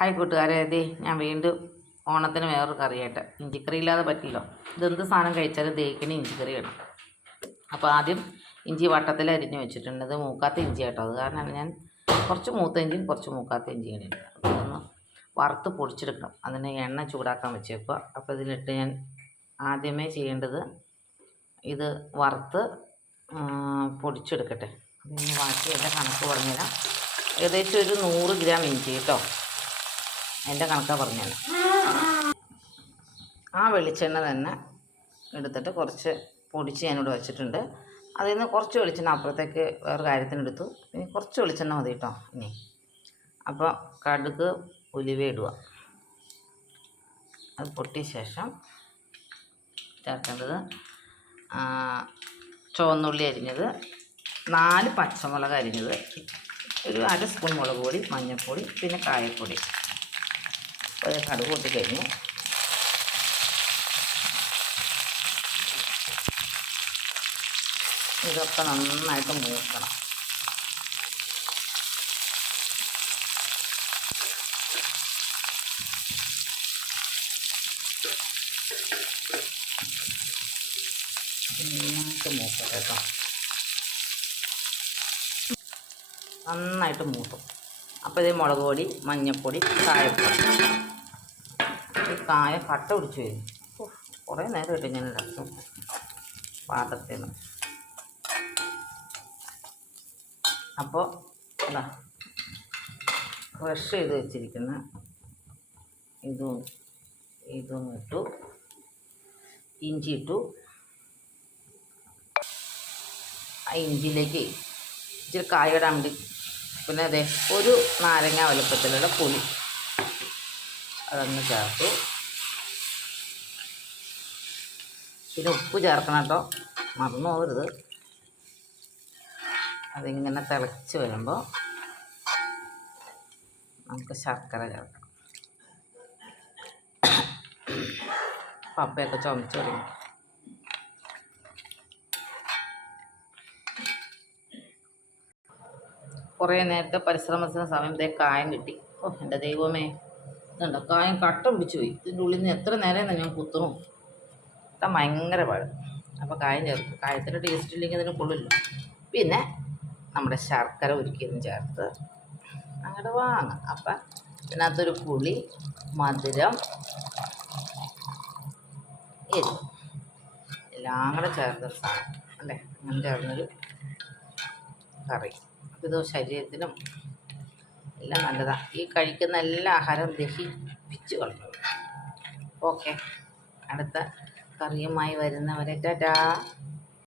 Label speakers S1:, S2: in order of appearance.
S1: Hi കൂട്ടുകാരെ അതെ ഞാൻ വീണ്ടും ഓണത്തിന് വേറൊരു കറിയായിട്ട്. ഇഞ്ചിക്കറി ഇല്ലാതെ പറ്റില്ലോ ഇതെന്ത് സാധനം കഴിച്ചാലും ദഹിക്കണ ഇഞ്ചിക്കറി വേണം. അപ്പോൾ ആദ്യം ഇഞ്ചി വട്ടത്തിൽ അരിഞ്ഞ് വെച്ചിട്ടുണ്ട്. ഇത് മൂക്കാത്ത ഇഞ്ചി കേട്ടോ. അത് കാരണമാണ് ഞാൻ കുറച്ച് മൂത്ത ഇഞ്ചിയും കുറച്ച് മൂക്കാത്ത ഇഞ്ചിയും ഇടുന്നത് അപ്പോൾ ഇതൊന്ന് വറുത്ത് പൊടിച്ചെടുക്കണം. അതിന് എണ്ണ ചൂടാക്കാൻ വെച്ചേക്കുക. അപ്പോൾ ഇതിലിട്ട് ഞാൻ ആദ്യമേ ചെയ്യേണ്ടത് ഇത് വറുത്ത് പൊടിച്ചെടുക്കട്ടെ. അതിന് ബാക്കി എന്റെ കണക്ക് പറഞ്ഞുതരാം. ഏകദേശം ഒരു നൂറ് ഗ്രാം ഇഞ്ചി കേട്ടോ. എന്റെ കണക്കാണ് പറഞ്ഞത്. ആ വെളിച്ചെണ്ണ തന്നെ എടുത്തിട്ട് കുറച്ച് പൊടിച്ച് ഞാനിവിടെ വെച്ചിട്ടുണ്ട്. അതിൽ നിന്ന് കുറച്ച് വെളിച്ചെണ്ണ അപ്പുറത്തേക്ക് വേറെ കാര്യത്തിനെടുത്തു ഇനി കുറച്ച് വെളിച്ചെണ്ണ മതി കേട്ടോ ഇനി. അപ്പോൾ കടുക് ഉലുവ ഇടുക. അത് പൊട്ടിയ ശേഷം ചേർക്കേണ്ടത് ചുവന്നുള്ളി അരിഞ്ഞത് നാല് പച്ചമുളക് അരിഞ്ഞത് ഒരു അര സ്പൂൺ മുളക് പൊടി മഞ്ഞൾപ്പൊടി പിന്നെ കായപ്പൊടി. അപ്പോൾ കടുക് പൊട്ടി കഴിഞ്ഞു ഇതൊക്കെ നന്നായിട്ട് മൂക്കണം നന്നായിട്ട് മൂക്കട്ടെ കേട്ടോ നന്നായിട്ട് മൂട്ടും അപ്പോൾ ഇത് മുളക് പൊടി മഞ്ഞൾപ്പൊടി കായപ്പൊടി ഈ കായ കട്ട പിടിച്ച് വരും. കുറേ നേരം ഇട്ട് ഞാൻ ഇടക്കും പാത്രത്തിൽ നിന്ന് അപ്പോൾ അതാ ക്രഷ് ചെയ്ത് വെച്ചിരിക്കുന്ന ഇതും ഇതും ഇട്ടു. ഇഞ്ചി ഇട്ടു ആ ഇഞ്ചിയിലേക്ക് ഇച്ചിരി കായ ഇടാൻ വേണ്ടി. പിന്നെ അതെ ഒരു നാരങ്ങ വലുപ്പത്തിലുള്ള പുളി. അതൊന്ന് ചേർത്തു. പിന്നെ ഉപ്പ് ചേർക്കണം കേട്ടോ. മറന്നു പോകരുത്. അതിങ്ങനെ തിളച്ച് വരുമ്പോൾ നമുക്ക് ശർക്കര ചേർക്കണം പപ്പയൊക്കെ ചുമച്ച് തുടങ്ങി. കുറേ നേരത്തെ പരിശ്രമത്തിന് സമയം ദേ കായം കിട്ടി. ഓ എന്റെ ദൈവമേ. ഇതുണ്ടോ കായം കട്ട പിടിച്ചു പോയി. ഇതിന്റെ ഉള്ളിൽ നിന്ന് എത്ര നേരം ഞാൻ കുത്തണം? ഇട്ടാൻ ഭയങ്കര പാട്. അപ്പോൾ കായം ചേർക്കും കായത്തിന്റെ ടേസ്റ്റ് ഇല്ലെങ്കിൽ അതിന് കൊള്ളില്ല. പിന്നെ നമ്മുടെ ശർക്കര ഒരുക്കിയതും ചേർത്ത് അങ്ങോട്ട് വാങ്ങാം. അപ്പം ഇതിനകത്തൊരു പുളി മധുരം എരിവ്. എല്ലാം കൂടെ ചേർത്തൊരു സാധനം. അല്ലേ? അങ്ങനെ ചേർന്നൊരു കറി. അപ്പോൾ ഇത് ശരീരത്തിനും എല്ലാം നല്ലതാണ് ഈ കഴിക്കുന്ന എല്ലാ ആഹാരവും ദഹിപ്പിച്ചു കളഞ്ഞു ഓക്കെ. അടുത്ത കറിയുമായി വരുന്നവരെ ടാറ്റാ